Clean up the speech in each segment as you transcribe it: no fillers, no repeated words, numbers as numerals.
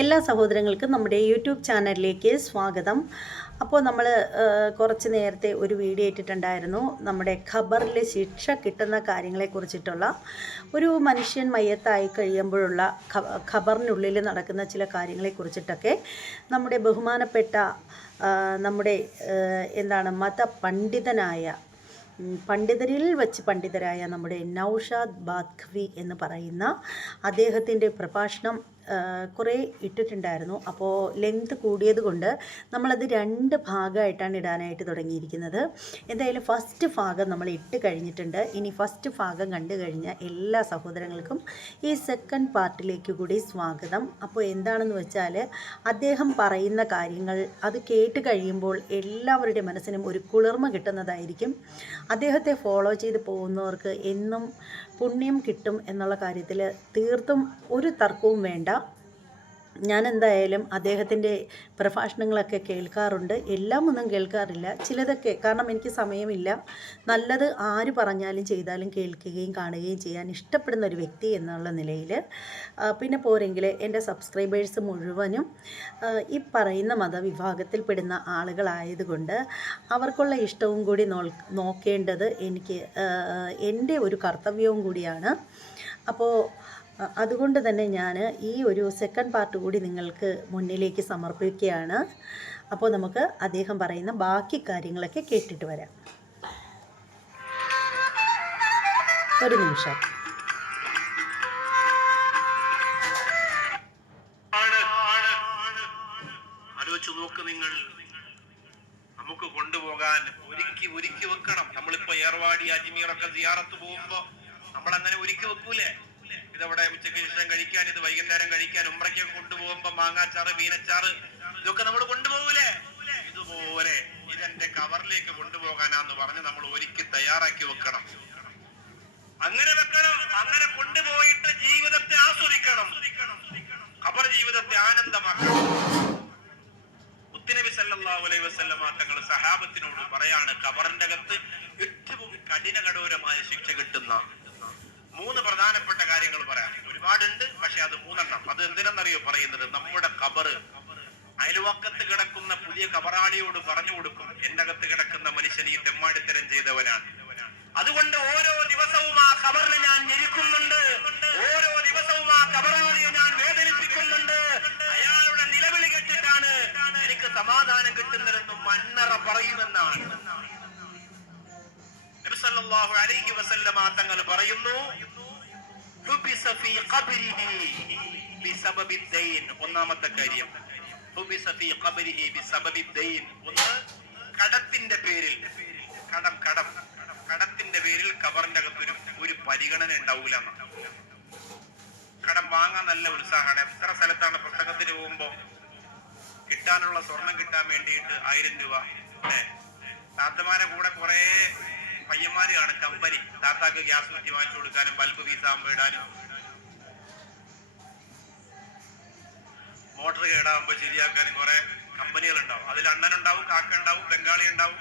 എല്ലാ സഹോദരങ്ങൾക്കും നമ്മുടെ യൂട്യൂബ് ചാനലിലേക്ക് സ്വാഗതം. അപ്പോൾ നമ്മൾ കുറച്ച് നേരത്തെ ഒരു വീഡിയോ ഇട്ടിട്ടുണ്ടായിരുന്നു. നമ്മുടെ ഖബറിൽ ശിക്ഷ കിട്ടുന്ന കാര്യങ്ങളെക്കുറിച്ചിട്ടുള്ള ഒരു മനുഷ്യൻ മയ്യത്തായി കഴിയുമ്പോഴുള്ള ഖബറിനുള്ളിൽ നടക്കുന്ന ചില കാര്യങ്ങളെക്കുറിച്ചിട്ടൊക്കെ നമ്മുടെ ബഹുമാനപ്പെട്ട നമ്മുടെ മത പണ്ഡിതരിൽ വച്ച് പണ്ഡിതരായ നമ്മുടെ നൗഷാദ് ബാദ്ഖവി എന്ന് പറയുന്ന അദ്ദേഹത്തിൻ്റെ പ്രഭാഷണം കുറേ ഇട്ടിട്ടുണ്ടായിരുന്നു. അപ്പോൾ ലെങ്ത് കൂടിയത് കൊണ്ട് നമ്മളത് 2 ഭാഗമായിട്ടാണ് ഇടാനായിട്ട് തുടങ്ങിയിരിക്കുന്നത്. എന്തായാലും ഫസ്റ്റ് ഭാഗം നമ്മൾ ഇട്ട് കഴിഞ്ഞിട്ടുണ്ട്. ഇനി ഫസ്റ്റ് ഭാഗം കണ്ടു കഴിഞ്ഞാൽ എല്ലാ സഹോദരങ്ങൾക്കും ഈ സെക്കൻഡ് പാർട്ടിലേക്ക് കൂടി സ്വാഗതം. അപ്പോൾ എന്താണെന്ന് വെച്ചാൽ അദ്ദേഹം പറയുന്ന കാര്യങ്ങൾ അത് കേട്ട് കഴിയുമ്പോൾ എല്ലാവരുടെ മനസ്സിനും ഒരു കുളിർമ കിട്ടുന്നതായിരിക്കും. അദ്ദേഹത്തെ ഫോളോ ചെയ്ത് പോകുന്നവർക്ക് എന്നും പുണ്യം കിട്ടും എന്നുള്ള കാര്യത്തിൽ തീർത്തും ഒരു തർക്കവും വേണ്ട. ഞാൻ എന്തായാലും അദ്ദേഹത്തിൻ്റെ പ്രഭാഷണങ്ങളൊക്കെ കേൾക്കാറുണ്ട്. എല്ലാം ഒന്നും കേൾക്കാറില്ല, ചിലതൊക്കെ, കാരണം എനിക്ക് സമയമില്ല. നല്ലത് ആര് പറഞ്ഞാലും ചെയ്താലും കേൾക്കുകയും കാണുകയും ചെയ്യാൻ ഇഷ്ടപ്പെടുന്ന ഒരു വ്യക്തി എന്നുള്ള നിലയിൽ, പിന്നെ പോരെങ്കിൽ എൻ്റെ സബ്സ്ക്രൈബേഴ്സ് മുഴുവനും ഈ പറയുന്ന മതവിഭാഗത്തിൽപ്പെടുന്ന ആളുകളായതുകൊണ്ട് അവർക്കുള്ള ഇഷ്ടവും കൂടി നോക്കേണ്ടത് എൻ്റെ ഒരു കർത്തവ്യവും കൂടിയാണ്. അപ്പോൾ അതുകൊണ്ട് തന്നെ ഞാൻ ഈ ഒരു സെക്കൻഡ് പാർട്ട് കൂടി നിങ്ങൾക്ക് മുന്നിലേക്ക് സമർപ്പിക്കുകയാണ്. അപ്പോൾ നമുക്ക് അദ്ദേഹം പറയുന്ന ബാക്കി കാര്യങ്ങളൊക്കെ കേട്ടിട്ട് വരാം. ഒരു നിമിഷം. ആലോചിച്ച് നോക്ക് നിങ്ങൾ. നമുക്ക് കൊണ്ടുപോകാൻ ഒരുക്കി വെക്കണം. നമ്മളിപ്പോ ഏർവാടി അജ്മീറൊക്കെ സിയാറത്ത് പോകുമ്പോ നമ്മളങ്ങനെ ഒരുക്കി വെക്കൂലേ? ഇതവിടെ ഉച്ചയ്ക്ക് ശേഷം കഴിക്കാൻ, ഇത് വൈകുന്നേരം കഴിക്കാൻ, ഉംറയ്ക്കൊക്കെ കൊണ്ടുപോകുമ്പോ മാങ്ങാച്ചാറ്, മീനച്ചാറ്, ഇതൊക്കെ നമ്മൾ കൊണ്ടുപോകൂലേ? ഇതുപോലെ ഇതെന്റെ കവറിലേക്ക് കൊണ്ടുപോകാനാന്ന് പറഞ്ഞ് നമ്മൾ ഒരുക്കി തയ്യാറാക്കി വെക്കണം. അങ്ങനെ വെക്കണം. അങ്ങനെ കൊണ്ടുപോയിട്ട് ജീവിതത്തെ ആസ്വദിക്കണം. ഖബർ ജീവിതത്തെ ആനന്ദമാക്കണം. മുത്തുനബി സല്ലല്ലാഹു അലൈഹി വസല്ലം തങ്ങൾ സഹാബത്തിനോട് പറയാണ്, ഖബറിന്റെ അകത്ത് ഏറ്റവും കഠിനകഠോരമായ ശിക്ഷ കിട്ടുന്ന 3 പ്രധാനപ്പെട്ട കാര്യങ്ങൾ പറയാം. ഒരുപാടുണ്ട്, പക്ഷെ അത് 3 അത് എന്തിനെന്നറിയോ പറയുന്നത്? നമ്മുടെ ഖബറ് അയൽവക്കത്ത് കിടക്കുന്ന പുതിയ ഖബറാളിയോട് പറഞ്ഞു കൊടുക്കും, എന്റെ അകത്ത് കിടക്കുന്ന മനുഷ്യൻ ഈ തെമ്മാടിത്തരം ചെയ്തവനാണ്. അതുകൊണ്ട് ഓരോ ദിവസവും ആ ഖബറിനെ ഞാൻ ഞെരുക്കുന്നുണ്ട്, ഓരോ ദിവസവും ആ ഖബറാളിയെ ഞാൻ വേദനിപ്പിക്കുന്നുണ്ട്. അയാളുടെ നിലവിളി കേട്ടിട്ടാണ് എനിക്ക് സമാധാനം കിട്ടുന്നതെന്നും മണ്ണറ പറയുമെന്നാണ് നബി സല്ലല്ലാഹു അലൈഹി വസല്ലം തങ്ങൾ പറയുന്നു. ഹുബിസ ഫീ ഖബ്രിഹി ബിസബബി ദൈൻ. ഒന്നാമത്തെ കാര്യം, ഹുബിസ ഫീ ഖബ്രിഹി ബിസബബി ദൈൻ. ഒന്ന്, കടത്തിന്റെ പേരിൽ, കടത്തിന്റെ പേരിൽ ഖബറിന്റെ അകത്ത് ഒരു പരിഗണന ഉണ്ടാവൂല. കടം വാങ്ങാൻ നല്ല ഉത്സാഹമാണ്. എത്ര സ്ഥലത്താണ് പ്രസംഗത്തിന് പോകുമ്പോ കിട്ടാനുള്ള സ്വർണം കിട്ടാൻ വേണ്ടിയിട്ട് 1000 രൂപ. താത്തമാരെ കൂടെ കുറെ പയ്യന്മാര് കാണും. കമ്പനി താത്താക്ക് ഗ്യാസ് കുറ്റി വാങ്ങിച്ചു കൊടുക്കാനും ബൾബ് വീസാകുമ്പോ ഇടാനും, മോട്ടർ കേടാകുമ്പോ ശരിയാക്കാനും കുറെ കമ്പനികൾ ഉണ്ടാവും. അതിൽ അണ്ണനുണ്ടാവും, കാക്ക ഉണ്ടാവും, ബംഗാളി ഉണ്ടാവും,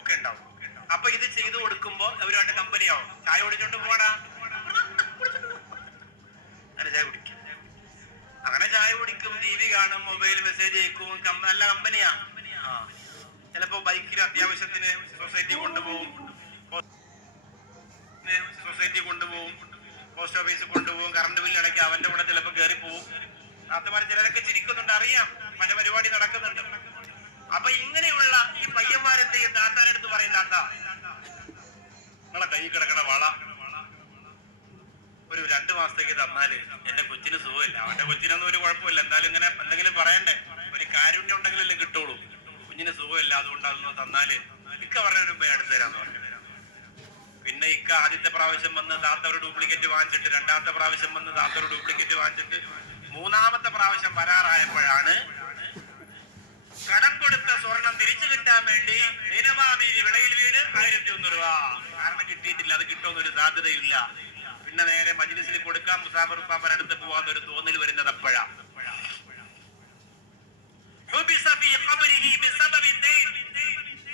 ഒക്കെ ഉണ്ടാവും. അപ്പൊ ഇത് ചെയ്തു കൊടുക്കുമ്പോ അവരുമായിട്ട് കമ്പനിയാവും. ചായ കുടിച്ചോണ്ട് പോടാ, അങ്ങനെ ചായ കുടിക്കും. അങ്ങനെ ചായ കുടിക്കും, TV കാണും, മൊബൈൽ മെസ്സേജ് അയക്കും, നല്ല കമ്പനിയാ. ചിലപ്പോ ബൈക്കിൽ അത്യാവശ്യത്തിന് സൊസൈറ്റി കൊണ്ടുപോകും, പോസ്റ്റ് ഓഫീസിൽ കൊണ്ടുപോകും, കറണ്ട് ബില്ല് അടയ്ക്കും, അവന്റെ കൂടെ ചിലപ്പോ കയറി പോവും. താത്തമാര് ചിലരൊക്കെ ചിരിക്കുന്നുണ്ട്, അറിയാം, പല പരിപാടി നടക്കുന്നുണ്ട്. അപ്പൊ ഇങ്ങനെയുള്ള ഈ പയ്യന്മാരെന്തെയും താത്താരെടുത്ത് പറയും, താത്ത നിങ്ങളെ കൈ കിടക്കണ വള ഒരു 2 മാസത്തേക്ക് തന്നാല് എന്റെ കൊച്ചിന് സുഖമില്ല. അവന്റെ കൊച്ചിനൊന്നും ഒരു കുഴപ്പമില്ല, എന്നാലും ഇങ്ങനെ എന്തെങ്കിലും പറയണ്ടേ, ഒരു കാരുണ്യം ഉണ്ടെങ്കിലല്ലേ കിട്ടുള്ളൂ. കുഞ്ഞിന് സുഖമില്ല, അതുകൊണ്ട് അതൊന്ന് തന്നാല് ഇക്ക പറഞ്ഞ രൂപ അടുത്ത് തരാന്ന് പറഞ്ഞു. പിന്നെ ഇക്ക ആദ്യത്തെ പ്രാവശ്യം വന്ന് താത്ത ഒരു ഡ്യൂപ്ലിക്കേറ്റ് വാങ്ങിച്ചിട്ട്, 2ാമത്തെ പ്രാവശ്യം വന്ന് താത്ത ഒരു ഡ്യൂപ്ലിക്കേറ്റ് വാങ്ങിച്ചിട്ട്, 3ാമത്തെ പ്രാവശ്യം വരാറായപ്പോഴാണ് കടം കൊടുത്ത സ്വർണം തിരിച്ചു കിട്ടാൻ വേണ്ടി നീനമാബീരി വിളയിൽ വീട് 1001 രൂപ. കാരണം കിട്ടിയിട്ടില്ല, അത് കിട്ടുമെന്നൊരു സാധ്യതയില്ല. പിന്നെ നേരെ മജ്ലിസിൽ കൊടുക്കാം, മുസാഫർ ഉപ്പാപ്പന്റെ അടുത്ത് പോവാന്നൊരു തോന്നൽ വരുന്നത് അപ്പോഴാ.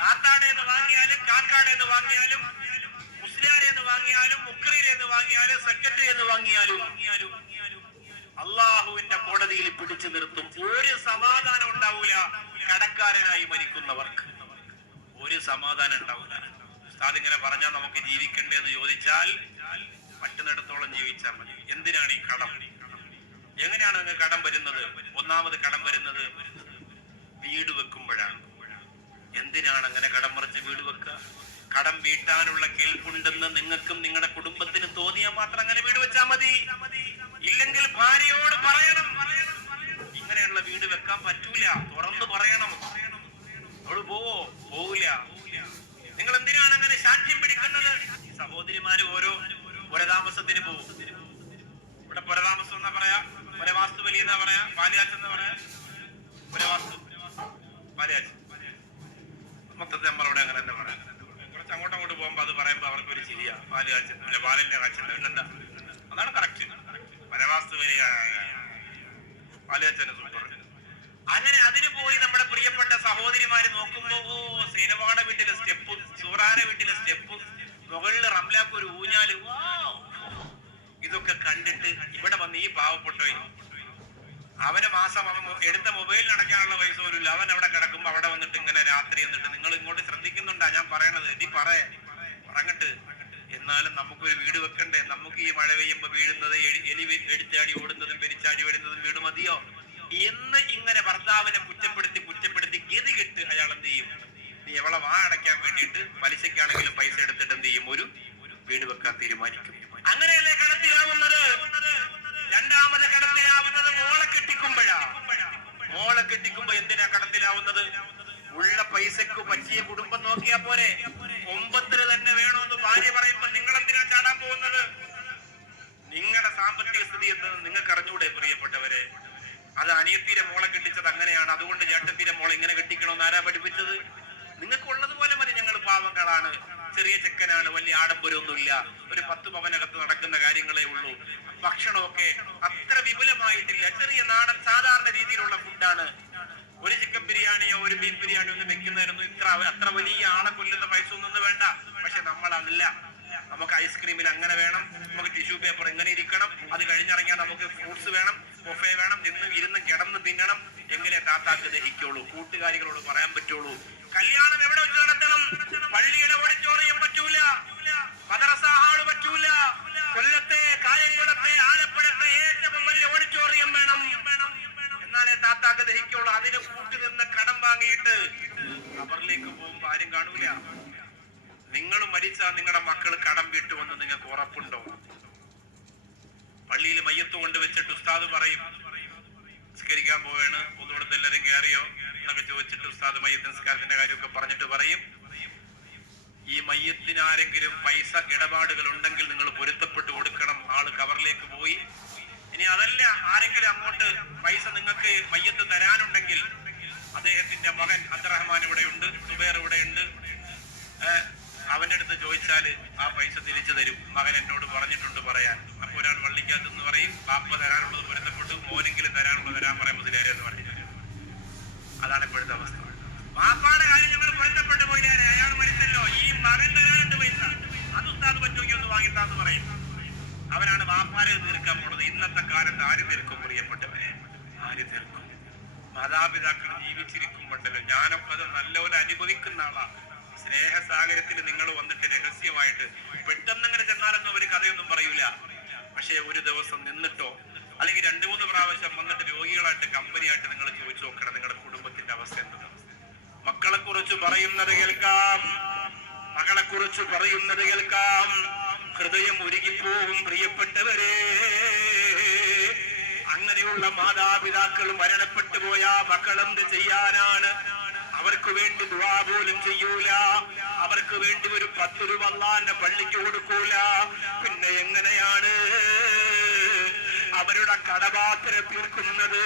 താത്താടേന്ന് വാങ്ങിയാലും കാക്കാടേന്ന് വാങ്ങിയാലും മുസ്ലിയാരെന്ന് വാങ്ങിയാലും മുക്രീരെന്ന് വാങ്ങിയാലും സെക്രട്ടറി എന്ന് വാങ്ങിയാലും അള്ളാഹുവിന്റെ കോടതി പകുതിയിൽ പിടിച്ചു നിർത്തും. ഒരു സമാധാനം ഉണ്ടാവൂല. കടക്കാരനായി മരിക്കുന്നവർക്ക് ഒരു സമാധാനം ഉണ്ടാവില്ല. ഉസ്താദ് ഇങ്ങനെ പറഞ്ഞാൽ നമുക്ക് ജീവിക്കണ്ടേ എന്ന് ചോദിച്ചാൽ പറ്റുന്നിടത്തോളം ജീവിച്ചാൽ മതി. എന്തിനാണ് ഈ കടം? എങ്ങനെയാണ് നിങ്ങൾക്ക് കടം വരുന്നത്? ഒന്നാമത് കടം വരുന്നത് വീട് വെക്കുമ്പോഴാണ്. എന്തിനാണ് അങ്ങനെ കടം മറിച്ച് വീട് വെക്കുക? കടം വീട്ടാനുള്ള കേൾപ്പുണ്ടെന്ന് നിങ്ങൾക്കും നിങ്ങളുടെ കുടുംബത്തിനും തോന്നിയാൽ മാത്രം അങ്ങനെ വീട് വെച്ചാൽ മതി. ഇല്ലെങ്കിൽ ഭാര്യയോട് പറയണം, ഇങ്ങനെയുള്ള വീട് വെക്കാൻ പറ്റൂല, തുറന്നു പറയണം. അവള് പോവില്ല. നിങ്ങൾ എന്തിനാണ് അങ്ങനെ ശാഠ്യം പിടിക്കുന്നത്? സഹോദരിമാര് ഓരോ പുരതാമസത്തിന് പോകും. ഇവിടെ പുരതാമസം എന്നാ പറയാ, പുരവാസ്തു വലി എന്നാ പറയാ, പാലിയാച്ച് എന്നാ പറയാ. പുരവാസ്തു പാലിയാച്ച് മൊത്തത്തിൽ നമ്മളവിടെ അങ്ങനെ തന്നെ പറയാം. കുറച്ച് അങ്ങോട്ട് പോകുമ്പോ അത് പറയുമ്പോ അവർക്ക് ഒരു ചിരിയാ. പാലുകാച്ചൻ അല്ലെ പാലിന്റെ കാച്ചൻ എന്താ, അതാണ് കറക്റ്റ്. പരവാസ്തു വലിയ പാലുകാച്ചന് സൂപ്പർ. അങ്ങനെ അതിന് പോയി നമ്മുടെ പ്രിയപ്പെട്ട സഹോദരിമാര് നോക്കുമ്പോ സീനവാട വീട്ടിലെ സ്റ്റെപ്പ്, സൂറാന വീട്ടിലെ സ്റ്റെപ്പ്, മുകളിൽ റംലാക്ക് ഒരു ഊഞ്ഞാല്, ഇതൊക്കെ കണ്ടിട്ട് ഇവിടെ വന്ന് ഈ പാവപ്പെട്ടോ അവന് മാസം അവൻ എടുത്ത മൊബൈലിന് അടയ്ക്കാനുള്ള പൈസ പോലും അവൻ അവിടെ കിടക്കുമ്പോ അവിടെ വന്നിട്ട് ഇങ്ങനെ രാത്രി എന്നിട്ട് നിങ്ങൾ ഇങ്ങോട്ട് ശ്രദ്ധിക്കുന്നുണ്ടാ ഞാൻ പറയണത്? നീ പറഞ്ഞിട്ട് എന്നാലും നമുക്കൊരു വീട് വെക്കണ്ടേ? നമുക്ക് ഈ മഴ പെയ്യുമ്പോ വീഴുന്നത്, എലി എടുത്താടി ഓടുന്നതും പെരിച്ചാടി വരുന്നതും വീട് മതിയോ എന്ന് ഇങ്ങനെ ഭർത്താവിനെ കുറ്റപ്പെടുത്തി ഗതികെട്ട് അയാൾ എന്ത് ചെയ്യും? നീ എവളെ വാ അടയ്ക്കാൻ വേണ്ടിയിട്ട് പലിശക്കാണെങ്കിലും പൈസ എടുത്തിട്ട് എന്ത് ചെയ്യും? ഒരു വീട് വെക്കാൻ തീരുമാനിക്കും. അങ്ങനെയല്ലേ കടത്തിലാവുന്നത്? രണ്ടാമത് കടത്തിലാവുന്നത് മോളെ കെട്ടിക്കുമ്പോഴാ. മോളെ കെട്ടിക്കുമ്പോ എന്തിനാ കടത്തിലാവുന്നത്? ഉള്ള പൈസക്ക് പറ്റിയ കുടുംബം നോക്കിയാ പോരെ? ഒമ്പത്തിന് തന്നെ വേണമെന്ന് ഭാര്യ പറയുമ്പോ നിങ്ങൾ എന്തിനാ ചാടാൻ പോകുന്നത്? നിങ്ങളുടെ സാമ്പത്തിക സ്ഥിതി എന്തെന്ന് നിങ്ങൾക്ക് അറിഞ്ഞൂടെ പ്രിയപ്പെട്ടവരെ? അത് അനിയത്തിയുടെ മോളെ കെട്ടിച്ചത് അങ്ങനെയാണ്, അതുകൊണ്ട് ചേട്ടത്തിയുടെ മോളെ ഇങ്ങനെ കെട്ടിക്കണമെന്ന് ആരാ പഠിപ്പിച്ചത്? നിങ്ങൾക്ക് ഉള്ളതുപോലെ മതി. ഞങ്ങൾ പാവങ്ങളാണ്, ചെറിയ ചെക്കനാണ്, വലിയ ആഡംബരമൊന്നുമില്ല, ഒരു 10 പവനകത്ത് നടക്കുന്ന കാര്യങ്ങളേ ഉള്ളൂ. ഭക്ഷണമൊക്കെ അത്ര വിപുലമായിട്ടില്ല, ചെറിയ നാടൻ സാധാരണ രീതിയിലുള്ള ഫുഡാണ്. ഒരു ചിക്കൻ ബിരിയാണിയോ ഒരു ബീഫ് ബിരിയാണിയോ ഒന്നും വെക്കുന്നതിനൊന്നും അത്ര വലിയ ആളെ കൊല്ലുന്ന പൈസ ഒന്നും വേണ്ട. പക്ഷെ നമ്മൾ അതില്ല. നമുക്ക് ഐസ്ക്രീമിൽ അങ്ങനെ വേണം, നമുക്ക് ടിഷ്യൂ പേപ്പർ എങ്ങനെ ഇരിക്കണം, അത് കഴിഞ്ഞിറങ്ങിയാൽ നമുക്ക് ഫ്രൂട്ട്സ് വേണം, ബൊഫേ വേണം, ഇരുന്ന് കിടന്ന് തിന്നണം. എങ്ങനെ താത്താക്ക് ദഹിക്കുള്ളൂ? കൂട്ടുകാരികളോട് പറയാൻ പറ്റുള്ളൂ. കല്യാണം എവിടെ വെച്ച് നടത്തണം? പള്ളിയുടെ ഓഡിറ്റോറിയം പറ്റൂല, മദ്രസ ഹാള് പറ്റൂല, കൊല്ലത്തെ, കായംകുളത്തെ, ആലപ്പുഴത്തെ ഏറ്റവും വലിയ ഓഡിറ്റോറിയം വേണം. എന്നാലേ താത്താക്ക് ദഹിക്കുള്ളൂ. അതിന് കൂട്ടി നിന്ന് കടം വാങ്ങിയിട്ട് ഖബറിലേക്ക് പോകുമ്പോ ആരും കാണൂല. നിങ്ങൾ മരിച്ചാൽ നിങ്ങളുടെ മക്കൾ കടം വീട്ടുമെന്ന് നിങ്ങൾക്ക് ഉറപ്പുണ്ടോ? പള്ളിയിൽ മയ്യത്ത് കൊണ്ടുവച്ചിട്ട് ഉസ്താദ് പറയും നിസ്കരിക്കാൻ പോവാണ്, ഒന്നുകൂടെ എല്ലാവരും കയറിയോ എന്നൊക്കെ ചോദിച്ചിട്ട് ഉസ്താദ് മയ്യത്ത് നിസ്കാരത്തിന്റെ കാര്യമൊക്കെ പറഞ്ഞിട്ട് പറയും, ഈ മയ്യത്തിന് ആരെങ്കിലും പൈസ ഇടപാടുകൾ ഉണ്ടെങ്കിൽ നിങ്ങൾ പൊരുത്തപ്പെട്ട് കൊടുക്കണം. ആള് കവറിലേക്ക് പോയി. ഇനി അതല്ല, ആരെങ്കിലും അങ്ങോട്ട് പൈസ നിങ്ങൾക്ക് മയ്യത്ത് തരാനുണ്ടെങ്കിൽ അദ്ദേഹത്തിന്റെ മകൻ അബ്ദുറഹ്മാൻ ഇവിടെ ഉണ്ട്, സുബൈർ ഇവിടെ ഉണ്ട്, അവന്റെ അടുത്ത് ചോദിച്ചാല് ആ പൈസ തിരിച്ചു തരും. മകൻ എന്നോട് പറഞ്ഞിട്ടുണ്ട് പറയാൻ. അപ്പൊ ഒരാൾ വള്ളിക്കകത്തെന്ന് പറയും പാപ്പ തരാനുള്ളത് പൊരുത്തപ്പെട്ടു, മോനെങ്കിലും തരാനുള്ളത് തരാൻ പറയാം മുതലേരെ എന്ന് പറഞ്ഞു. അതാണ് ഇപ്പോഴത്തെ അവസ്ഥ. പാപ്പാടെ കാര്യം ഞങ്ങൾ പൊരുത്തപ്പെട്ടു പോയില്ലേ, അയാൾ മരിച്ചല്ലോ, ഈ മകൻ തരാനുണ്ട് പൈസ, അത് ഉസ്താദ് പറ്റുമെങ്കിൽ ഒന്ന് വാങ്ങിത്താന്ന് പറയും. അവനാണ് വാപ്പാരെ തീർക്കാൻ പോണത്. ഇന്നത്തെ കാലത്ത് ആര് തീർക്കും പ്രിയപ്പെട്ടവരെ? ആര് തീർക്കും? മാതാപിതാക്കൾ ജീവിച്ചിരിക്കുമ്പോണ്ടല്ലോ, ഞാനൊക്കെ അത് നല്ലപോലെ അനുഭവിക്കുന്ന ആളാണ്. സ്നേഹസാഗരത്തിൽ നിങ്ങൾ വന്നിട്ട് രഹസ്യമായിട്ട് പെട്ടെന്ന് അങ്ങനെ ചെന്നാലൊന്നും ഒരു കഥയൊന്നും പറയൂല. പക്ഷെ ഒരു ദിവസം നിന്നിട്ടോ അല്ലെങ്കിൽ 2-3 പ്രാവശ്യം വന്നിട്ട് രോഗികളായിട്ട് കമ്പനിയായിട്ട് നിങ്ങൾ ചോദിച്ചു നോക്കണം നിങ്ങളുടെ കുടുംബത്തിന്റെ അവസ്ഥ എന്താണ്. മക്കളെ കുറിച്ച് പറയുന്നത് കേൾക്കാം, മകളെ കുറിച്ച് പറയുന്നത് കേൾക്കാം, ഹൃദയം ഉരുകിപ്പോവും പ്രിയപ്പെട്ടവരെ. അങ്ങനെയുള്ള മാതാപിതാക്കൾ മരണപ്പെട്ടു പോയാ മക്കൾ എന്ത് ചെയ്യാനാണ്? അവർക്ക് വേണ്ടി ദുആ പോലും ചെയ്യൂല, അവർക്ക് വേണ്ടി ഒരു 10 രൂപ അല്ലാഹുവിന്റെ പള്ളിക്ക് കൊടുക്കൂല. പിന്നെ എങ്ങനെയാണ് അവരുടെ കടബാധ്യത തീർക്കുന്നത്?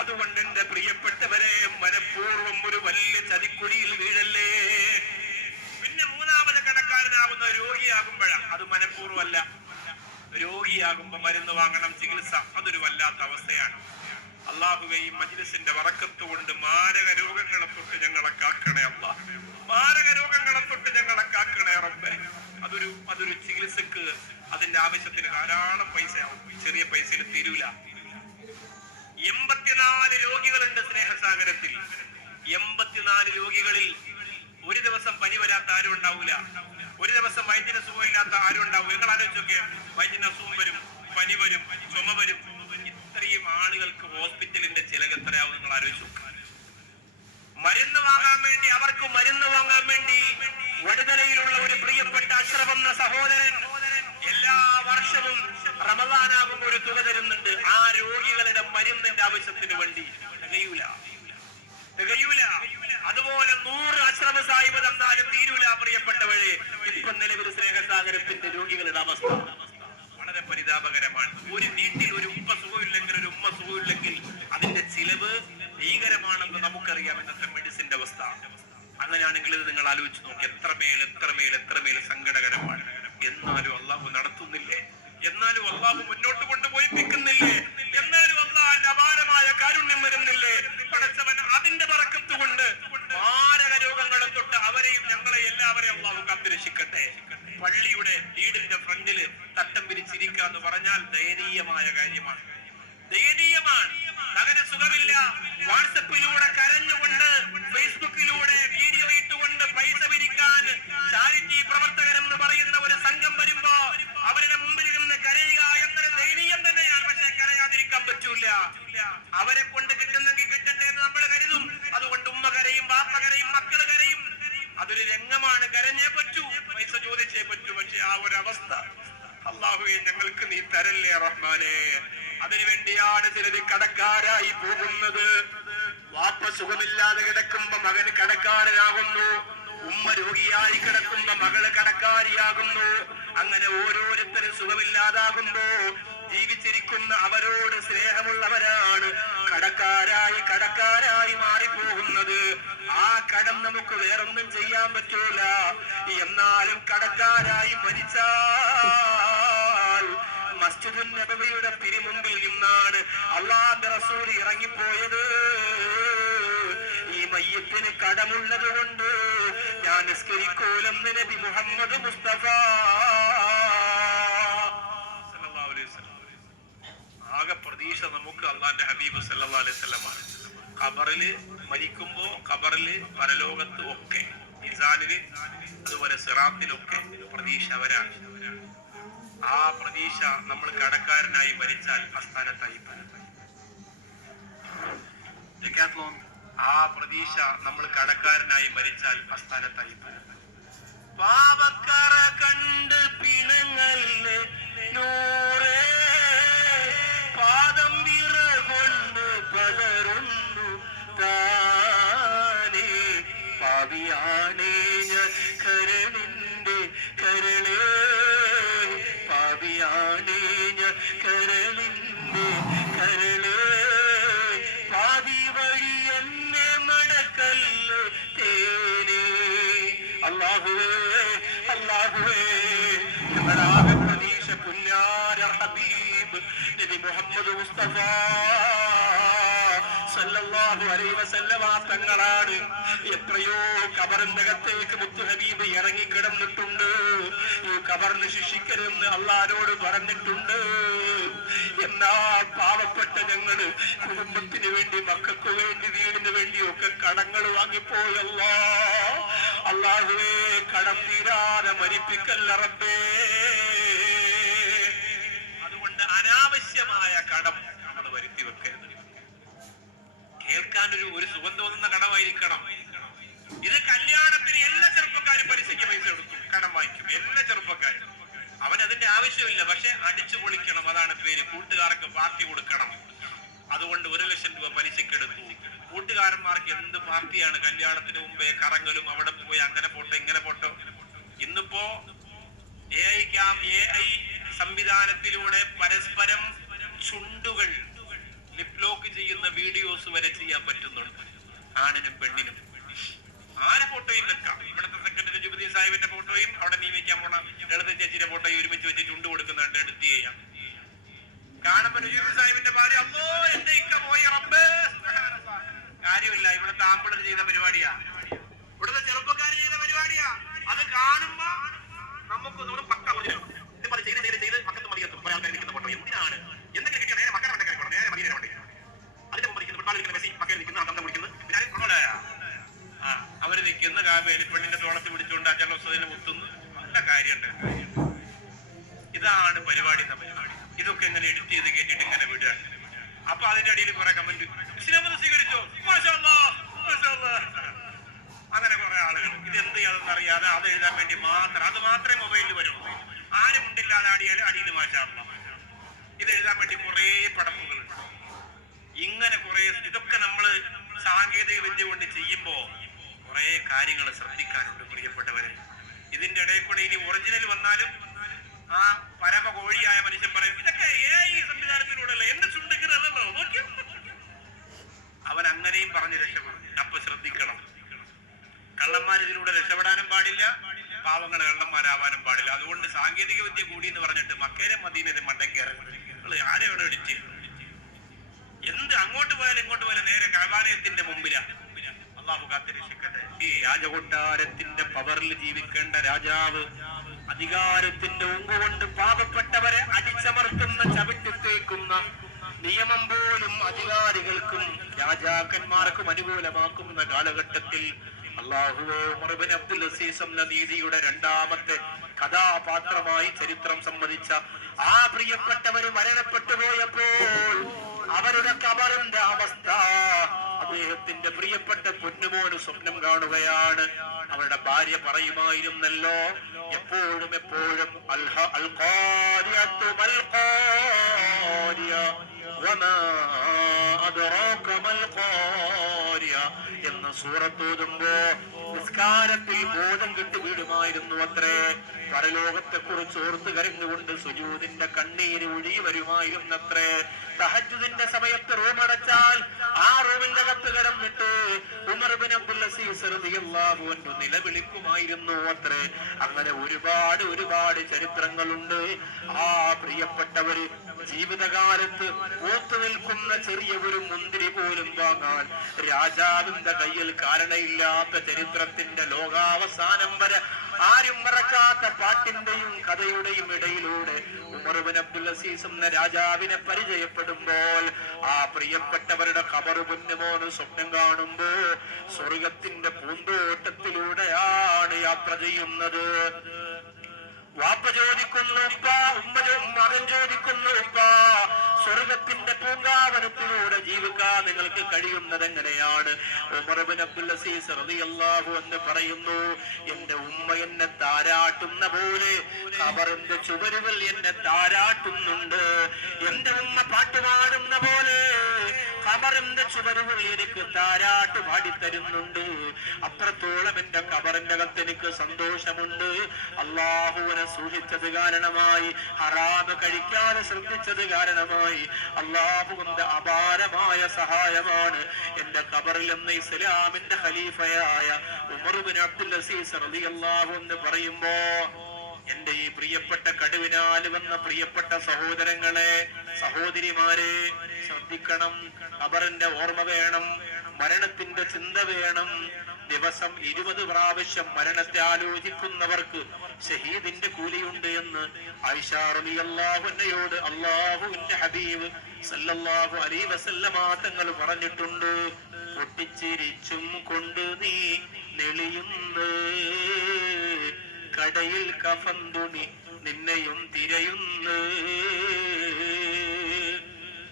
അതുകൊണ്ട് എന്റെ പ്രിയപ്പെട്ടവരെ, മനഃപൂർവ്വം ഒരു വലിയ ചതിക്കുഴിയിൽ വീഴല്ലേ. പിന്നെ മൂന്നാമത് കടക്കാരനാവുന്ന രോഗിയാകുമ്പോഴാണ്. അത് മനഃപൂർവ്വമല്ല. രോഗിയാകുമ്പോ മരുന്ന് വാങ്ങണം, ചികിത്സ, അതൊരു വല്ലാത്ത അവസ്ഥയാണ്. അള്ളാഹുവേ, ഈ മജ്‌ലിസിന്റെ ബറക്കത്ത് കൊണ്ട് മാരക രോഗങ്ങളെ തൊട്ട് ഞങ്ങളെ കാക്കണേ അല്ലാഹ്. മാരക രോഗങ്ങളെ തൊട്ട് ഞങ്ങളെ കാക്കണേ റബ്ബേ. അതൊരു ചികിത്സക്ക് അതിന്റെ ആവശ്യത്തിന് ധാരാളം പൈസയാവും. ചെറിയ പൈസയിൽ തീരൂല. 84 രോഗികളുണ്ട് സ്നേഹസാഗരത്തിൽ. 84 രോഗികളിൽ ഒരു ദിവസം പനി വരാത്ത ആരും ഉണ്ടാവൂല, ഒരു ദിവസം വയറ്റിന് സുഖമില്ലാത്ത ആരും ഉണ്ടാവും. നിങ്ങൾ ആലോചിച്ചൊക്കെ, വയറ്റിന് അസുഖം വരും, പനി വരും, ചുമ വരും. ഇത്രയും ആളുകൾക്ക് ഹോസ്പിറ്റലിന്റെ ചിലവ് എത്രയാവും നിങ്ങൾ ആലോചിച്ചു. മരുന്ന് വാങ്ങാൻ വേണ്ടി, അവർക്ക് മരുന്ന് വാങ്ങാൻ വേണ്ടി വടുതലയിലുള്ള ഒരു പ്രിയപ്പെട്ട അഷ്റഫ് എന്ന സഹോദരൻ എല്ലാ വർഷവും റമദാനാകുമ്പോൾ ഒരു തുക തരുന്നുണ്ട്. ആ രോഗികളുടെ മരുന്നിന്റെ ആവശ്യത്തിന് വേണ്ടി തികയൂല. അതുപോലെ 100 അഷ്റഫ് സാഹിബ് തന്നാലും തീരൂല പ്രിയപ്പെട്ടവരെ. ഇപ്പൊ നിലവിൽ സ്നേഹസാഗരത്തിന്റെ രോഗികളുടെ അവസ്ഥ വളരെ പരിതാപകരമാണ്. ഒരു വീട്ടിൽ ഒരു ഉപ്പ സുഖമില്ലെങ്കിൽ, ഒരു ഉമ്മ സുഖമില്ലെങ്കിൽ അതിന്റെ ചിലവ് ഭീകരമാണെന്ന് നമുക്കറിയാം ഇന്നത്തെ മെഡിസിന്റെ അവസ്ഥ. അങ്ങനെയാണെങ്കിൽ ഇത് നിങ്ങൾ ആലോചിച്ച് നോക്കി, എത്രമേൽ സങ്കടകരമാണ്. എന്നാലും അള്ളാഹു നടത്തുന്നില്ലേ? എന്നാലും അള്ളാഹു മുന്നോട്ട് കൊണ്ടുപോയിപ്പിക്കുന്നില്ലേ? എന്നാലും അള്ളാഹുവിന്റെ അപാരമായ കാരുണ്യം വരുന്നില്ലേ? പടച്ചവൻ അതിന്റെ ബറക്കത്ത് കൊണ്ട് മാരക രോഗങ്ങളെ തൊട്ട് അവരെയും ഞങ്ങളെ എല്ലാവരെയും അള്ളാഹു കാത്തുരക്ഷിക്കട്ടെ. പള്ളിയുടെ വീടിന്റെ ഫ്രണ്ടില് തട്ടം പിരിച്ചിരിക്കുക എന്ന് പറഞ്ഞാൽ ദയനീയമായ കാര്യമാണ്. മകന് സുഖമില്ല, വാട്സപ്പിലൂടെ കരഞ്ഞുകൊണ്ട്, ഫേസ്ബുക്കിലൂടെ വീഡിയോ ഇട്ടുകൊണ്ട് പൈസ പിരിക്കാൻ ചാരിറ്റി പ്രവർത്തകരെന്ന് പറയുന്ന ഒരു സംഘം വരുമ്പോ അവരുടെ മുമ്പിൽ ഇരുന്ന് കരയുക എന്നൊരു ദയനീയം തന്നെയാണ്. പക്ഷെ കരയാതിരിക്കാൻ പറ്റൂല. അവരെ കൊണ്ട് കിട്ടുന്നെങ്കിൽ കിട്ടട്ടെ എന്ന് നമ്മൾ കരുതും. അതുകൊണ്ട് ഉമ്മ കരയും, ബാപ്പ കരയും, മക്കള് കരയും. അതൊരു രംഗമാണ്. കരഞ്ഞേ പറ്റൂ, പൈസ ചോദിച്ചേ പറ്റൂ. പക്ഷെ ആ ഒരു അവസ്ഥ അല്ലാഹുവേ ഞങ്ങൾക്ക് നീ തരല്ലേ റഹ്മാനേ. അതിനുവേണ്ടിയാണ് ചിലര് കടക്കാരായി പോകുന്നത്. വാപ്പ സുഖമില്ലാതെ കിടക്കുമ്പോ മകന് കടക്കാരനാകുന്നു, ഉമ്മ രോഗിയായി കിടക്കുമ്പോ മകള് കടക്കാരിയാകുന്നു. അങ്ങനെ ഓരോരുത്തരും സുഖമില്ലാതാകുമ്പോ ജീവിച്ചിരിക്കുന്ന അവരോട് സ്നേഹമുള്ളവരാണ് കടക്കാരായി മാറിപ്പോകുന്നത്. ആ കടം നമുക്ക് വേറൊന്നും ചെയ്യാൻ പറ്റൂല. എന്നാലും കടക്കാരായി മരിച്ചാൽ മസ്ജിദുൻ നബവിയുടെ തിരുമുമ്പിൽ നിന്നാണ് അല്ലാഹുവിന്റെ റസൂൽ ഇറങ്ങിപ്പോയത്. ഈ മയ്യത്തിന് കടമുള്ളത് കൊണ്ട് ഞാൻ നിസ്കരിക്കൂലെന്ന് നബി മുഹമ്മദ് മുസ്തഫ സല്ലല്ലാഹു അലൈഹി വസല്ലം. ആകെ പ്രതീക്ഷ നമുക്ക് അല്ലാഹുവിന്റെ ഹബീബ് സല്ലല്ലാഹു അലൈഹി വസല്ലമാണ്. ഖബറില് മരിക്കുമ്പോ, ഖബറില് പരലോകത്ത് ഒക്കെ, മിസാനില് അതുപോലെ സിറാത്തിലൊക്കെ പ്രതീക്ഷ അവരാണ്. ആ പ്രതീക്ഷ നമ്മൾ കടക്കാരനായി മരിച്ചാൽ അസ്ഥാനത്തായി പോകും. ആ പ്രതീക്ഷ നമ്മൾ കടക്കാരനായി മരിച്ചാൽ അസ്ഥാനത്തായി പോകും. പാവക്കറ കണ്ട് പിണങ്ങല്ലേ നൂറേ, പാദം വിറ കൊണ്ട് പകരുന്നു താനേ, പാവിയാണേ ഞാൻ കരളിന്റെ കരളേ, പാവിയാണേ ഞാൻ കരളിന്റെ കരളേ, പാതി വഴി എന്നെ മടക്കല്ലോ തേനേ. അല്ലാഹുവേ ഞങ്ങളാകെ പ്രതീക്ഷ പുന്നാര ഹബീബ് നബി മുഹമ്മദ് മുസ്തഫ സല്ലല്ലാഹു അലൈഹി വസല്ലമ തങ്ങളാണ്. എത്രയോ ഖബറിന്റെ അകത്തേക്ക് മുത്തു ഹബീബ് ഇറങ്ങിക്കിടന്നിട്ടുണ്ട്. ഈ ഖബറിന് ശിക്ഷിക്കരുതെന്ന് അള്ളാഹുവോട് പറഞ്ഞിട്ടുണ്ട്. എന്നാൽ പാവപ്പെട്ട ഞങ്ങള് കുടുംബത്തിന് വേണ്ടി, മക്കൾക്ക് വേണ്ടി, വീടിന് വേണ്ടിയൊക്കെ കടങ്ങൾ വാങ്ങിപ്പോയല്ലോ. അല്ലാഹുവേ കടം തീരാതെ മരിപ്പിക്കല്ല റബ്ബേ. അതുകൊണ്ട് അനാവശ്യമായ കടം നമ്മൾ വരുത്തി വെക്കരുത്. കേൾക്കാൻ ഒരു സുഖം തോന്നുന്ന കടമായിരിക്കണം. ഇത് കല്യാണത്തിന് എല്ലാ ചെറുപ്പക്കാരും പലിശയ്ക്ക് പൈസ കൊടുക്കും, കടം വാങ്ങിക്കും. എല്ലാ ചെറുപ്പക്കാരും. അവൻ അതിന്റെ ആവശ്യമില്ല, പക്ഷെ അടിച്ചു പൊളിക്കണം, അതാണ് പേര്. കൂട്ടുകാർക്ക് പാർട്ടി കൊടുക്കണം. അതുകൊണ്ട് 1 ലക്ഷം രൂപ പലിശക്കെടുത്തു. കൂട്ടുകാരന്മാർക്ക് എന്ത് പാർട്ടിയാണ്? കല്യാണത്തിന് മുമ്പേ കറങ്ങലും, അവിടെ പോയി അങ്ങനെ പോട്ടോ ഇങ്ങനെ പോട്ടോ. ഇന്നിപ്പോ AI സംവിധാനത്തിലൂടെ പരസ്പരം ചുണ്ടുകൾ ലിപ് ലോക്ക് ചെയ്യുന്ന വീഡിയോസ് വരെ ചെയ്യാൻ പറ്റുന്നുണ്ട്, ആണിനും പെണ്ണിനും. ആരെ ഫോട്ടോയും വെക്കാം. ഇവിടുത്തെ സെക്രട്ടറി ജുബിദി സാഹിബിന്റെ ഫോട്ടോയും അവിടെ നീ വെക്കാൻ പോണ ലളിത ചേച്ചിയുടെ ഫോട്ടോയും ഒരുമിച്ച് വെച്ച് ചുണ്ട് കൊടുക്കുന്നുണ്ട്, എഡിറ്റ് ചെയ്യാം. കാണുമ്പോൾ ജുബിദി സാഹിബിന്റെ ഭാര്യ അല്ലോ എന്റെ ഇക്ക പോയി റബ്ബേ സുബ്ഹാനല്ലാഹ്. കാര്യമില്ല, ഇവിടുത്തെ ആമ്പിളർ ചെയ്ത പരിപാടിയാ, ഇവിടുത്തെ ചെറുപ്പക്കാർ ചെയ്ത പരിപാടിയാ. അത് കാണുമ്പോ നമുക്ക് പക്ക ചെയ്ത് പക്കത്ത് മതിയെത്തും. ഒരാൾക്കാർ നിൽക്കുന്ന ഫോട്ടോ എന്തിനാണ്? എന്തെങ്കിലും കിട്ടിയ നേരെ മക്കളെ നേരെ മതിയെ അതിന്റെ മുമ്പ് കിതാബേല് പെണ്ണിന്റെ തോളത്ത് പിടിച്ചുകൊണ്ട് അജൽ ഉസ്താദിനെ മുത്തുന്നു. നല്ല കാര്യമുണ്ട്. ഇതാണ് പരിപാടി. ഇതൊക്കെ ഇങ്ങനെ എഡിറ്റ് ചെയ്ത് കേട്ടിട്ട് ഇങ്ങനെ വിടുക. അപ്പൊ അതിന്റെ അടിയിൽ കുറെ കമന്റ്, ഇസ്ലാം മതം സ്വീകരിച്ചോ, മാഷാ അല്ലാഹ്, മാഷാ അല്ലാഹ്. അങ്ങനെ കുറെ ആളുകൾ ഇത് എന്ത് ചെയ്യാതെന്ന് അറിയാതെ അത് എഴുതാൻ വേണ്ടി മാത്രം, അത് മാത്രമേ മൊബൈലിൽ വരുള്ളൂ. ആരും ഉണ്ടില്ലാതെ ആടിയാലും അടിയിൽ മാഷാ അല്ലാഹ്. ഇത് എഴുതാൻ വേണ്ടി കുറെ പടപ്പുകളുണ്ട്. ഇങ്ങനെ കുറെ, ഇതൊക്കെ നമ്മള് സാങ്കേതിക വിദ്യ കൊണ്ട് ചെയ്യുമ്പോ കുറെ കാര്യങ്ങൾ ശ്രദ്ധിക്കാനുണ്ട് പ്രിയപ്പെട്ടവരെ. ഇതിന്റെ ഇടയിൽ കൂടെ ഇനി ഒറിജിനൽ വന്നാലും ആ പരമ കോഴിയായ മനുഷ്യൻ പറയും, ഇതൊക്കെ AI സംവിധാനത്തിലൂടെയല്ല, എന്റെ ചുണ്ടിക്കുന്നതല്ലോ നോക്കിയോ. അവൻ അങ്ങനെയും പറഞ്ഞ് രക്ഷപ്പെടും. അപ്പൊ ശ്രദ്ധിക്കണം, കള്ളന്മാരിതിലൂടെ രക്ഷപ്പെടാനും പാടില്ല, പാവങ്ങൾ കള്ളന്മാരാവാനും പാടില്ല. അതുകൊണ്ട് സാങ്കേതിക വിദ്യ കൂടി എന്ന് പറഞ്ഞിട്ട് മക്കേരെ മദീനയിലെ മണ്ടക്കേറുന്നത് ആരെയാണ് എഡിറ്റ് എന്ത് അങ്ങോട്ട് പോയാലും ഇങ്ങോട്ട് പോയാലും നേരെ കഅബാലയത്തിന്റെ മുമ്പിലാണ്. അള്ളാഹു കാത്തിരക്ഷിക്കട്ടെ. ഈ രാജകൊട്ടാരത്തിന്റെ പവറിൽ ജീവിക്കേണ്ട രാജാവ് അധികാരത്തിന്റെ ഉങ്കുകൊണ്ട് പാപപ്പെട്ടവരെ അടിച്ചമർത്തുന്ന, ചവിട്ടിത്തേക്കുന്ന നിയമം പോലും അധികാരികൾക്കും രാജാക്കന്മാർക്കും അനുകൂലമാക്കുന്ന കാലഘട്ടത്തിൽ അല്ലാഹുവേ, ഉമർ ഇബ്നു അബ്ദുൽ അസീസ് എന്ന നീതിയുടെ രണ്ടാമത്തെ കഥാപാത്രമായി ചരിത്രം സമ്മതിച്ച ആ പ്രിയപ്പെട്ടവര് മരണപ്പെട്ടു പോയപ്പോൾ അവരുടെ ഖബറിന്റെ അവസ്ഥ അദ്ദേഹത്തിന്റെ പ്രിയപ്പെട്ട പൊന്നുമോന് സ്വപ്നം കാണുകയാണ്. അവരുടെ ഭാര്യ പറയുമായിരുന്നല്ലോ എപ്പോഴും എപ്പോഴും എന്ന സൂറത്തോതുമ്പോ നിസ്കാരത്തിൽ ബോധം കെട്ട് വീടുമായിരുന്നു അത്രേ. പരലോകത്തെ കുറിച്ച് ഓർത്ത് കരഞ്ഞുകൊണ്ട് സുജൂദിന്റെ കണ്ണീര് ഒഴുകി വരുമായിരുന്നത്രേ. തഹജ്ജുദിന്റെ സമയത്ത് റൂമടച്ചാൽ ആ റൂമിന്റെ അകത്ത് കിടന്നിട്ട് ഉമർ ഇബ്നു അബ്ദുൽ അസീസ് റളിയല്ലാഹു അൻഹു നിലവിളിക്കുമായിരുന്നു അത്രേ. അങ്ങനെ ഒരുപാട് ഒരുപാട് ചരിത്രങ്ങളുണ്ട്. ആ പ്രിയപ്പെട്ടവര് ജീവിതകാലത്ത് ഓർത്തു നിൽക്കുന്ന ചെറിയ ഒരു മുന്തിരി പോലും വാങ്ങാൻ രാജാവിന്റെ കയ്യിൽ കാരണയില്ലാത്ത ചരിത്രത്തിന്റെ ലോകാവസാനം വരെ ആരും മറക്കാത്ത പാട്ടിന്റെയും കഥയുടെയും ഇടയിലൂടെ ഉമർ ഇബ്നു അബ്ദുൽ അസീസ് എന്ന രാജാവിനെ പരിചയപ്പെടുമ്പോൾ ആ പ്രിയപ്പെട്ടവരുടെ ഖബർ പൊന്നുമോന് സ്വപ്നം കാണുമ്പോ സ്വർഗത്തിന്റെ പൂന്തോട്ടത്തിലൂടെയാണ് യാത്ര ചെയ്യുന്നത്. വാപ്പ ചോദിക്കുന്നു ഉപ്പ, മകൻ ചോദിക്കുന്നു ഉപ്പ, സ്വർഗത്തിന്റെ പൂങ്കാവനത്തിലൂടെ ജീവിക്കാൻ നിങ്ങൾക്ക് കഴിയുന്നത് എങ്ങനെയാണ്? ഉമർ ഇബ്നു അബ്ദുൽ അസീസ് റളിയല്ലാഹു അൻഹു പറയുന്നു, എന്റെ ഉമ്മ എന്നെ താരാട്ടുന്ന പോലെ ഖബറിന്റെ ചുവരുകൾ എന്നെ താരാട്ടുന്നുണ്ട്. എന്റെ ഉമ്മ പാട്ടുപാടുന്ന പോലെ ഖബറിന്റെ ചുവരുകൾ എനിക്ക് താരാട്ട് പാടിത്തരുന്നുണ്ട്. അത്രത്തോളം എന്റെ ഖബറിന്റെ അകത്ത് എനിക്ക് സന്തോഷമുണ്ട്. അല്ലാഹുവിനെ സൂക്ഷിച്ചത് കാരണമായി, ഹറാമ് കഴിക്കാതെ ശ്രദ്ധിച്ചത് കാരണമായി അല്ലാഹുവിന്റെ അപാരമായ സഹായമാണ് എന്റെ ഖബറിൽ എന്ന് ഇസ്ലാമിന്റെ ഖലീഫയായ ഉമർ ഇബ്നു അബ്ദുൽ അസീസ് റളിയല്ലാഹു അൻഹു പറയുമ്പോ എന്റെ ഈ പ്രിയപ്പെട്ട കടുവിനാൽ വന്ന പ്രിയപ്പെട്ട സഹോദരങ്ങളെ, സഹോദരിമാരെ, ശ്രദ്ധിക്കണം. ഖബറിന്റെ ഓർമ്മ വേണം, മരണത്തിന്റെ ചിന്ത വേണം. ദിവസം 20 പ്രാവശ്യം മരണത്തെ ആലോചിക്കുന്നവർക്ക് ഷഹീദിന്റെ കൂലിയുണ്ട് എന്ന് ആയിഷ റളിയല്ലാഹു അൻഹയോട് അല്ലാഹുവിന്റെ ഹബീബ് സല്ലല്ലാഹു അലൈഹി വസല്ലമ തങ്ങൾ പറഞ്ഞിട്ടുണ്ട്. പൊട്ടിച്ചിരിച്ചും കൊണ്ട് നീ നെളിയുന്നു, കടയിൽ കഫൻ തുണി നിന്നെയും തിരയുന്നു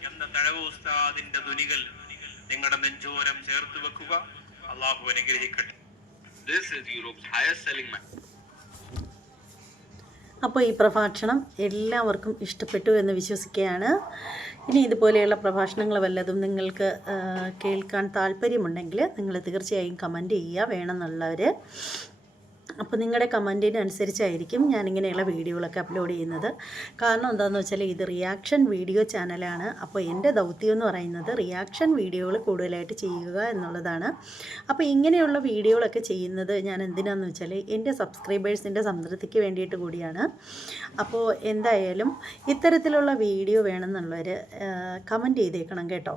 എന്ന തഴവ് ഉസ്താദിന്റെ ധ്വനികൾ നിങ്ങളുടെ നെഞ്ചോരം ചേർത്ത് വെക്കുക. അല്ലാഹു അനുഗ്രഹിക്കട്ടെ. This is Europe's highest selling man. അപ്പോൾ ഈ പ്രഭാഷണം എല്ലാവർക്കും ഇഷ്ടപ്പെട്ടു എന്ന് വിശ്വസിക്കുകയാണ്. ഇനി ഇതുപോലെയുള്ള പ്രഭാഷണങ്ങൾ വല്ലതും നിങ്ങൾക്ക് കേൾക്കാൻ താല്പര്യമുണ്ടെങ്കിൽ നിങ്ങൾ തീർച്ചയായും കമൻറ്റ് ചെയ്യുക വേണമെന്നുള്ളവർ. അപ്പോൾ നിങ്ങളുടെ കമൻറ്റിനനുസരിച്ചായിരിക്കും ഞാനിങ്ങനെയുള്ള വീഡിയോകളൊക്കെ അപ്ലോഡ് ചെയ്യുന്നത്. കാരണം എന്താണെന്ന് വെച്ചാൽ ഇത് റിയാക്ഷൻ വീഡിയോ ചാനലാണ്. അപ്പോൾ എൻ്റെ ദൗത്യം എന്ന് പറയുന്നത് റിയാക്ഷൻ വീഡിയോകൾ കൂടുതലായിട്ട് ചെയ്യുക എന്നുള്ളതാണ്. അപ്പോൾ ഇങ്ങനെയുള്ള വീഡിയോകളൊക്കെ ചെയ്യുന്നത് ഞാൻ എന്തിനാണെന്ന് വെച്ചാൽ എൻ്റെ സബ്സ്ക്രൈബേഴ്സിൻ്റെ സംതൃപ്തിക്ക് വേണ്ടിയിട്ട് കൂടിയാണ്. അപ്പോൾ എന്തായാലും ഇത്തരത്തിലുള്ള വീഡിയോ വേണമെന്നുള്ളവർ കമൻറ്റ് ചെയ്തേക്കണം കേട്ടോ.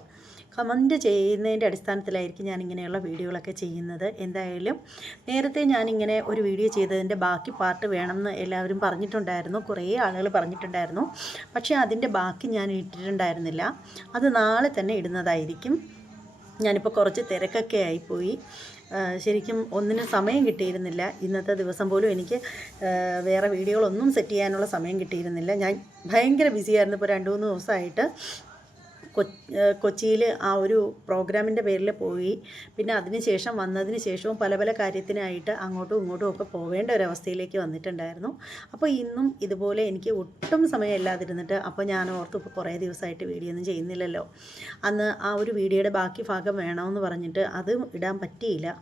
കമൻറ്റ് ചെയ്യുന്നതിൻ്റെ അടിസ്ഥാനത്തിലായിരിക്കും ഞാനിങ്ങനെയുള്ള വീഡിയോകളൊക്കെ ചെയ്യുന്നത്. എന്തായാലും നേരത്തെ ഞാനിങ്ങനെ ഒരു വീഡിയോ ചെയ്തതിൻ്റെ ബാക്കി പാർട്ട് വേണമെന്ന് എല്ലാവരും പറഞ്ഞിട്ടുണ്ടായിരുന്നു, കുറേ ആളുകൾ പറഞ്ഞിട്ടുണ്ടായിരുന്നു. പക്ഷേ അതിൻ്റെ ബാക്കി ഞാൻ ഇട്ടിട്ടുണ്ടായിരുന്നില്ല. അത് നാളെ തന്നെ ഇടുന്നതായിരിക്കും. ഞാനിപ്പോൾ കുറച്ച് തിരക്കൊക്കെ ആയിപ്പോയി. ശരിക്കും ഒന്നിനും സമയം കിട്ടിയിരുന്നില്ല. ഇന്നത്തെ ദിവസം പോലും എനിക്ക് വേറെ വീഡിയോകളൊന്നും സെറ്റ് ചെയ്യാനുള്ള സമയം കിട്ടിയിരുന്നില്ല. ഞാൻ ഭയങ്കര ബിസിയായിരുന്നു. ഇപ്പോൾ 2-3 ദിവസമായിട്ട് കൊച്ചിയിൽ ആ ഒരു പ്രോഗ്രാമിൻ്റെ പേരിൽ പോയി. പിന്നെ അതിന് ശേഷം വന്നതിന് ശേഷവും പല പല കാര്യത്തിനായിട്ട് അങ്ങോട്ടും ഇങ്ങോട്ടും ഒക്കെ പോവേണ്ട ഒരവസ്ഥയിലേക്ക് വന്നിട്ടുണ്ടായിരുന്നു. അപ്പോൾ ഇന്നും ഇതുപോലെ എനിക്ക് ഒട്ടും സമയമില്ലാതിരുന്നിട്ട് അപ്പോൾ ഞാൻ ഓർത്തു ഇപ്പോൾ കുറേ ദിവസമായിട്ട് വീഡിയോ ഒന്നും ചെയ്യുന്നില്ലല്ലോ. അന്ന് ആ ഒരു വീഡിയോയുടെ ബാക്കി ഭാഗം വേണമെന്ന് പറഞ്ഞിട്ട് അത് ഇടാൻ പറ്റിയില്ല.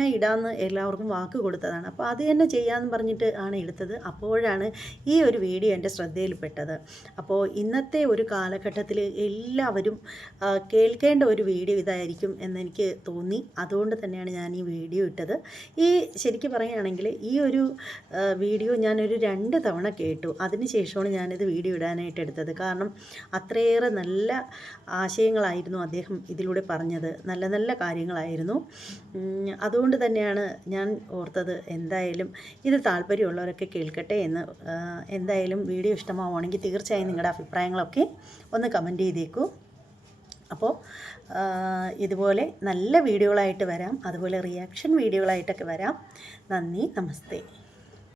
ഞാൻ ഇടാമെന്ന് എല്ലാവർക്കും വാക്ക് കൊടുത്തതാണ്. അപ്പോൾ അത് തന്നെ ചെയ്യാമെന്ന് പറഞ്ഞിട്ട് ആണ് എടുത്തത്. അപ്പോഴാണ് ഈ ഒരു വീഡിയോ എൻ്റെ ശ്രദ്ധയിൽപ്പെട്ടത്. അപ്പോൾ ഇന്നത്തെ ഒരു കാലഘട്ടത്തിൽ എല്ലാവരും കേൾക്കേണ്ട ഒരു വീഡിയോ ഇതായിരിക്കും എന്നെനിക്ക് തോന്നി. അതുകൊണ്ട് തന്നെയാണ് ഞാൻ ഈ വീഡിയോ ഇട്ടത്. ശരിക്കും പറയുകയാണെങ്കിൽ ഈ ഒരു വീഡിയോ ഞാനൊരു 2 തവണ കേട്ടു. അതിന് ശേഷമാണ് ഞാനിത് വീഡിയോ ഇടാനായിട്ട് എടുത്തത്. കാരണം അത്രയേറെ നല്ല ആശയങ്ങളായിരുന്നു അദ്ദേഹം ഇതിലൂടെ പറഞ്ഞത്. നല്ല നല്ല കാര്യങ്ങളായിരുന്നു. അതുകൊണ്ട് തന്നെയാണ് ഞാൻ ഓർത്തത് എന്തായാലും ഇത് താല്പര്യമുള്ളവരൊക്കെ കേൾക്കട്ടെ എന്ന്. എന്തായാലും വീഡിയോ ഇഷ്ടമാവുകയാണെങ്കിൽ തീർച്ചയായും നിങ്ങളുടെ അഭിപ്രായങ്ങളൊക്കെ ഒന്ന് കമൻറ്റ് ചെയ്തേക്കൂ. അപ്പോൾ ഇതുപോലെ നല്ല വീഡിയോകളായിട്ട് വരാം. അതുപോലെ റിയാക്ഷൻ വീഡിയോകളായിട്ടൊക്കെ വരാം. നന്ദി, നമസ്തേ.